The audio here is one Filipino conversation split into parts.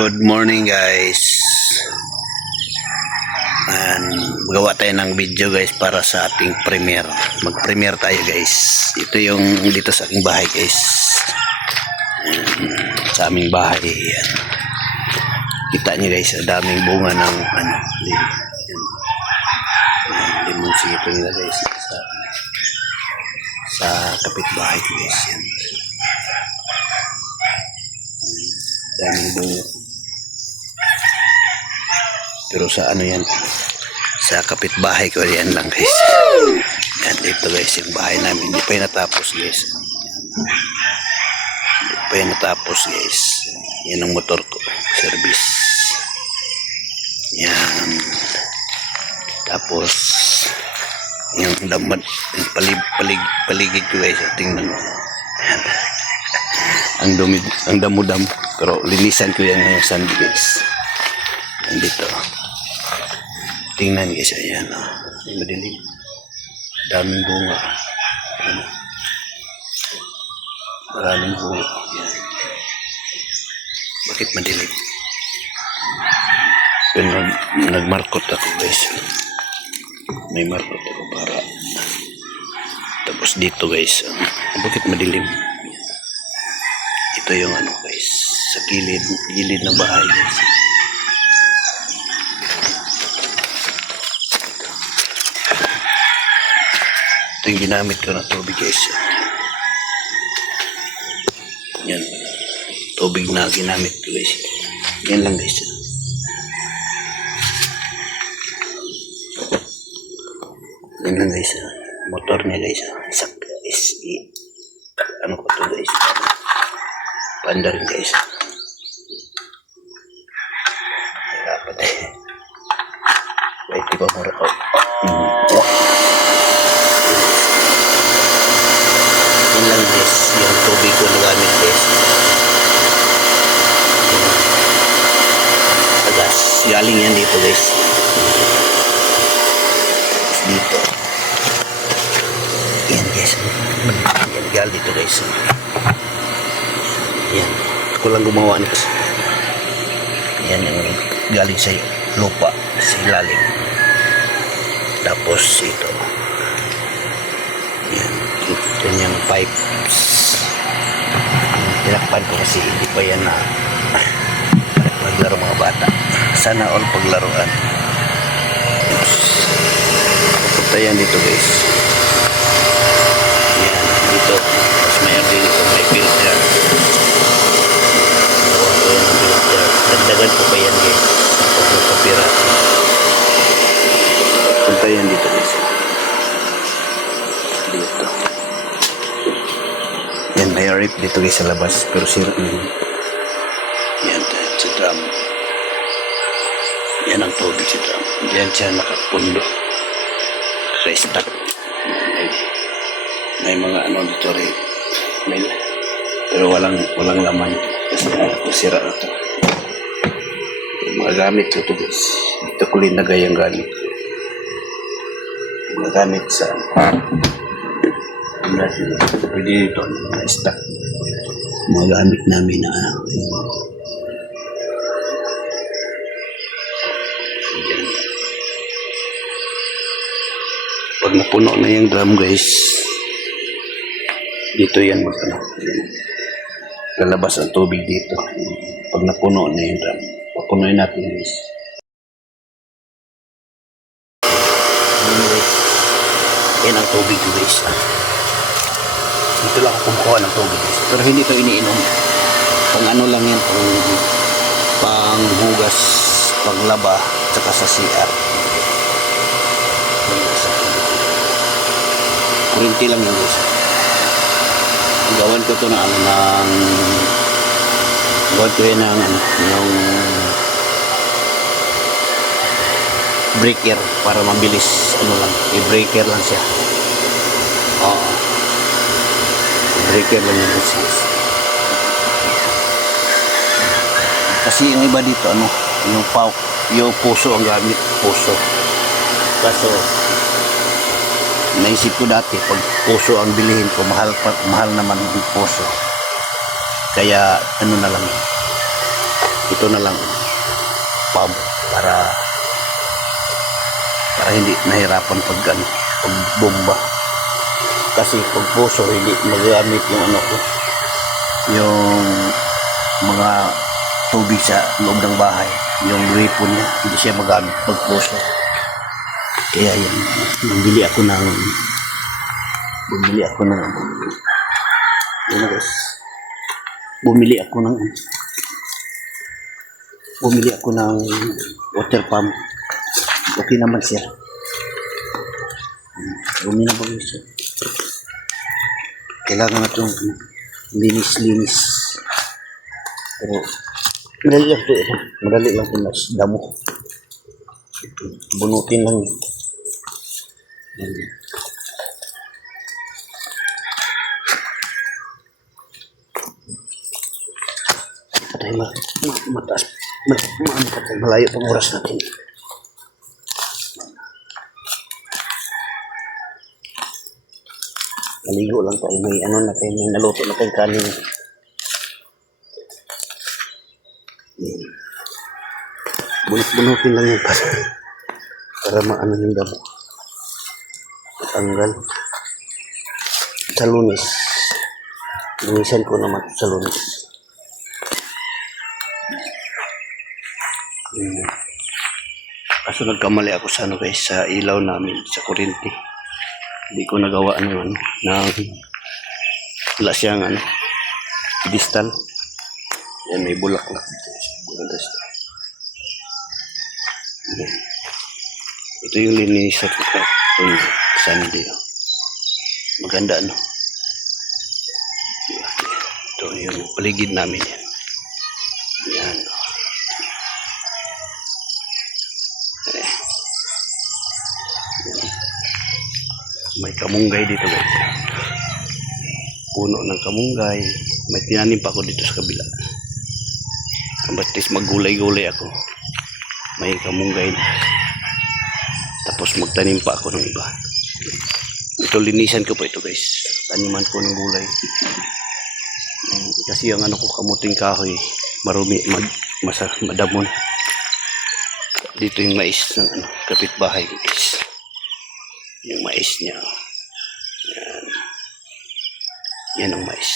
Good morning guys. Magawa tayo ng video guys para sa ating premiere. Mag-premiere tayo guys. Ito yung dito sa aking bahay guys. Sa aming bahay. Yan. Kita nyo guys, ang daming bunga ng limonsi ito nila guys. Sa kapitbahay guys. Yan. Daming bunga. Pero sa ano yan, sa kapitbahay ko yan lang guys. Yan dito guys, yung bahay namin hindi pa yan natapos guys. Hindi pa yan natapos guys. Yan ang motor ko, service. Yan. Tapos yung damad, yung paligid ko guys, tingnan mo. Yan. Ang damo-damo, pero linisan ko yan ngayon Sunday guys. Nandito. Tingnan guys, ayan o. Madilim. Daming bunga. Ayan. Maraming bunga. Ayan. Bakit madilim? Pero nagmarkot ako guys. May markot ako para. Tapos dito guys. Bakit madilim? Ito yung ano guys. Sa gilid ng bahay guys. Ito yung ginamit ko na tubig guys. Yan. Tubig na ginamit ko guys. Yan lang guys. Yan lang guys. Motor niya guys. Ano ko to guys. Panda rin guys. Dapat eh. Wait, di ba mura ko? Yan lang guys, yung tubig ko nagamit guys. Sa gas, galing yan dito guys. Tapos dito. Yan guys. Yan galing dito guys. Yan. Ako lang gumawa nito. Yan yung galing sa lupa, sa ilalim. Tapos ito. Yan. Yan yung pipes. Tinakpan ko kasi hindi pa yan na paglaro mga bata. Sana all paglaruan. Pupunta yan dito guys. Yan. Dito. Tapos mayroon dito. May filter. Dagdagan ko pa yan guys. Pag magpapira. Punta yan dito guys. Dito. Yan, may rip dito guys sa labas. Pero sira na yun. Yan, sa drum. Yan ang tubig sa drum. Yan siya nakapundo. Naka-stack. May mga ano dito rin. Pero walang laman. Kasi sira na ito. Mga gamit ko ito guys. Ito ko linagay ang gamit ko. Mga gamit sa pwede dito na stock. Mga gamit namin na pag napuno na yung drum guys, dito yan lalabas ang tubig dito. Pag napuno na yung drum, papunuin natin guys. Yan ang tubig guys. Dito lang ako kumukuha ng tubig guys. Pero hindi ito iniinom. Pang ano lang yan, pang hugas, pang laba, tsaka sa CR. Kurinti lang yan guys. Gawan ko ito na ano ng gawin ko yun ng ano, yung breaker para mabilis ano lang, i-breaker lang siya. Oo. Breaker lang yung business. Kasi yung iba dito ano, yung puso ang gamit, puso. Kaso naisip ko dati pag puso ang bilihin ko, mahal naman yung puso. Kaya ano na lang, ito na lang pump para hindi nahirapan pag ano, pag bomba. Kasi pag puso hindi magamit yung ano ko, yung mga tubig sa loob ng bahay, yung ripon niya hindi siya magamit pag puso. Kaya yan, bumili ako ng yun na guys, bumili ako ng water pump. Okay naman siya. Bumili na ba siya? Kailangan na itong linis. Pero madali lang ito. Madali lang ito mas damo. Bunutin lang. Yan. Patay mataas. Patay malayo pang oras natin. Naligo lang tayo. May ano na tayo. May naluto na tayong kanin. Bunutin lang yung para maano yung damo. Tanggal. Sa Lunes. Lunisan ko naman sa Lunes. Kaso nagkamali ako sa ano guys, sa ilaw namin, sa kuryente. Hindi ko nagawa ng wala siyang pedestal. Yan, may bulaklak dito. Yan. Ito yung linisan ko itong Sunday. Maganda ito yung paligid namin yan. Yan. May kamunggay dito guys. Puno ng kamunggay. May tinanim pa ako dito sa kabila. Batis maggulay-gulay ako. May kamunggay na. Tapos magtanim pa ako ng iba. Ito linisan ko pa ito guys. Taniman ko ng gulay. Kasi ang ko kamuting kahoy marumi, madamon. Dito yung mais ng kapitbahay ko guys. Yung mais niya. Yan ang mais.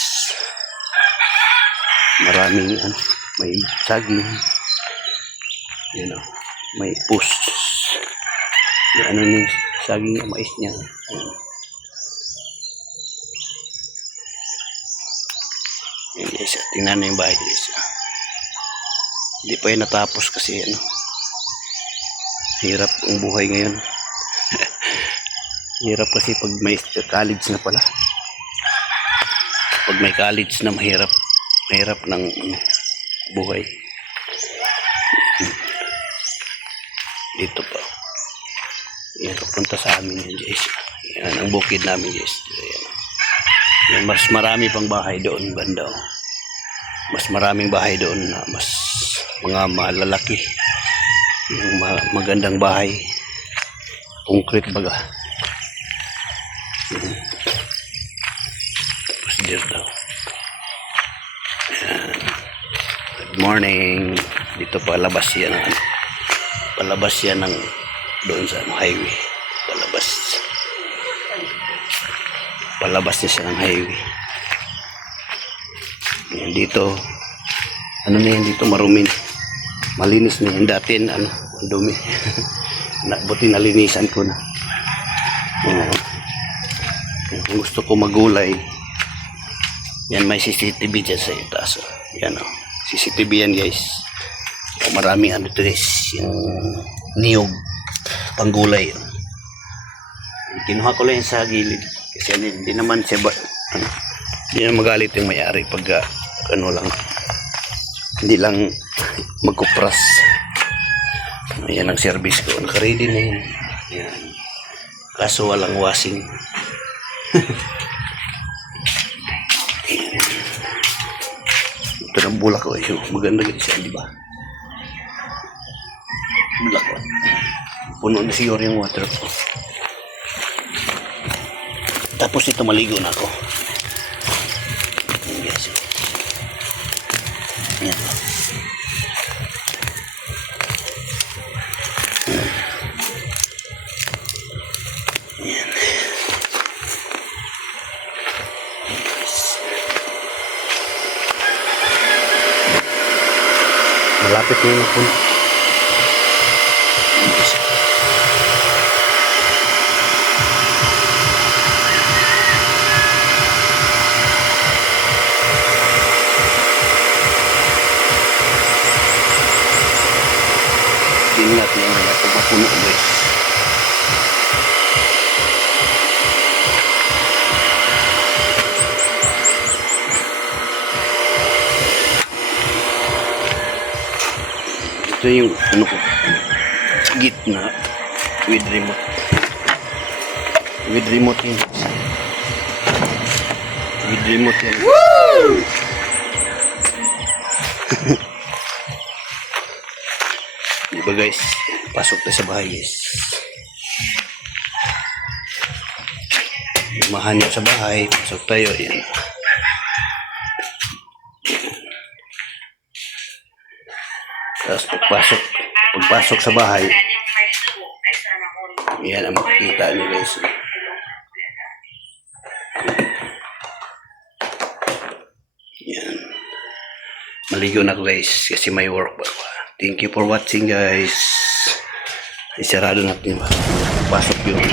Maraming may saging. Yan may pus. Yung ni saging ang mais niya. Yan guys. Tingnan na yung bahay guys. Hindi pa yung natapos kasi hirap ang buhay ngayon. Hirap kasi pag may college na pala. Pag may college na mahirap ng buhay. Dito pa. Yan, papunta sa amin yan guys. Yan ang bukid namin guys. Yan, mas marami pang bahay doon banda. Mas maraming bahay doon na mas mga malalaki. Yung magandang bahay. Concrete baga. Tapos dito daw. Good morning. Dito palabas yan ng doon sa highway. Palabas niya siya ng highway. Yan dito. Na yan dito marumi. Malinis na yan dati ang dumi. Buti nalinisan ko na. Kung gusto ko magulay, yan may CCTV dyan sa itaas. Yan CCTV yan guys. Marami ito guys. Yung niyog panggulay. Kinuha ko lang sa gilid. Kasi hindi naman siya hindi na magalit yung may-ari pag lang. Hindi lang magkupras. Yan ang service ko. Naka-ready na yun. Yan. Kaso walang washing. Ito ng bulak ko. Maganda siya, di ba? Bulak ko. Puno na siguro yung water ko. Tapos ito maligo na ako. Yan guys. Yan. Malapit na yung puno. Ingat niya mga pagpapuno guys. Ito yung ano ko, gitna with remote. With remote yun. With remote yun. Woo! Diba guys, pasok tayo sa bahay guys. Mahanap sa bahay, pasok tayo. Yan. Tapos pagpasok sa bahay, yan ang makikita niyo guys. Yan. Maligo na ako guys kasi may work pa. Thank you for watching guys. Isarado natin ba? Pasok yun.